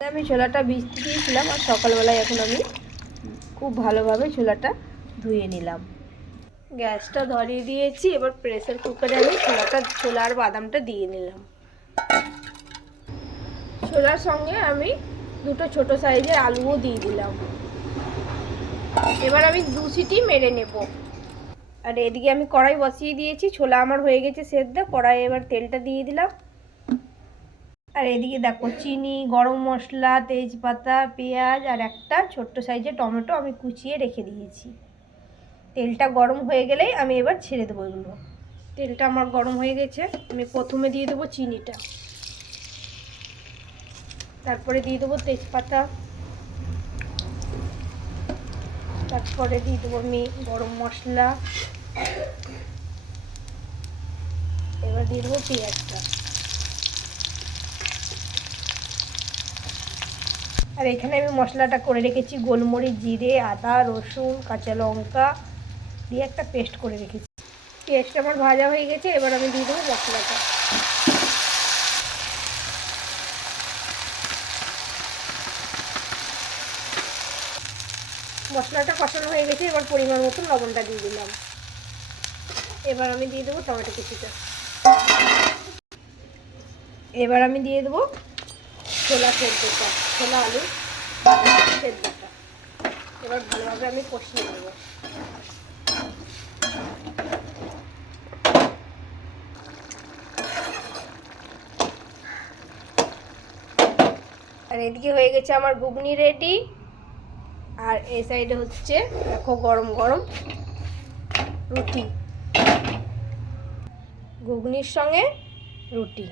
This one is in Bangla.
আমি ছোলাটা ভিজতে দিয়েছিলাম আর সকালবেলায় এখন আমি খুব ভালোভাবে ছোলাটা ধুয়ে নিলাম। গ্যাসটা ধরিয়ে দিয়েছি, এবার প্রেসার কুকারে আমি ছোলা আর বাদামটা দিয়ে নিলাম। ছোলার সঙ্গে আমি দুটো ছোট সাইজের আলুও দিয়ে দিলাম। এবার আমি 2 সিটি মেরে নেব। আর এদিকে আমি কড়াই বসিয়ে দিয়েছি, ছোলা আমার হয়ে গেছে সেদ্ধ। কড়াই এবার তেলটা দিয়ে দিলাম। আর এদিকে দেখো চিনি, গরম মশলা, তেজপাতা, পেঁয়াজ আর একটা ছোট্ট সাইজের টমেটো আমি কুচিয়ে রেখে দিয়েছি। তেলটা গরম হয়ে গেলেই আমি এবার ছেড়ে দেবো এগুলো। তেলটা আমার গরম হয়ে গেছে, আমি প্রথমে দিয়ে দেবো চিনিটা, তারপরে দিয়ে দেবো তেজপাতা, তারপরে দিয়ে দেবো আমি গরম মশলা, এবার দিয়ে দেবো পেঁয়াজটা। আর এখানে আমি মশলাটা করে রেখেছি গোলমরিচ, জিরে, আদা, রসুন, কাঁচা লঙ্কা দিয়ে একটা পেস্ট করে রেখেছি। পেস্টটা আমার ভাজা হয়ে গেছে, এবার আমি দিয়ে দেবো মশলাটা। মশলাটা কষানো হয়ে গেছে, এবার পরিমাণ মতো লবণটা দিয়ে দিলাম। এবার আমি দিয়ে দেবো টমেটো কুচিটা। এবার আমি দিয়ে দেবো ছোলা সেদ্ধটা, ছোলা আলু সেদ্ধটা। এবার ভালোভাবে আমি কষিয়ে নেব। আর এদিকে হয়ে গেছে আমার ঘুগনি রেডি। আর এই সাইডে হচ্ছে দেখো গরম গরম রুটি, ঘুগনির সঙ্গে রুটি।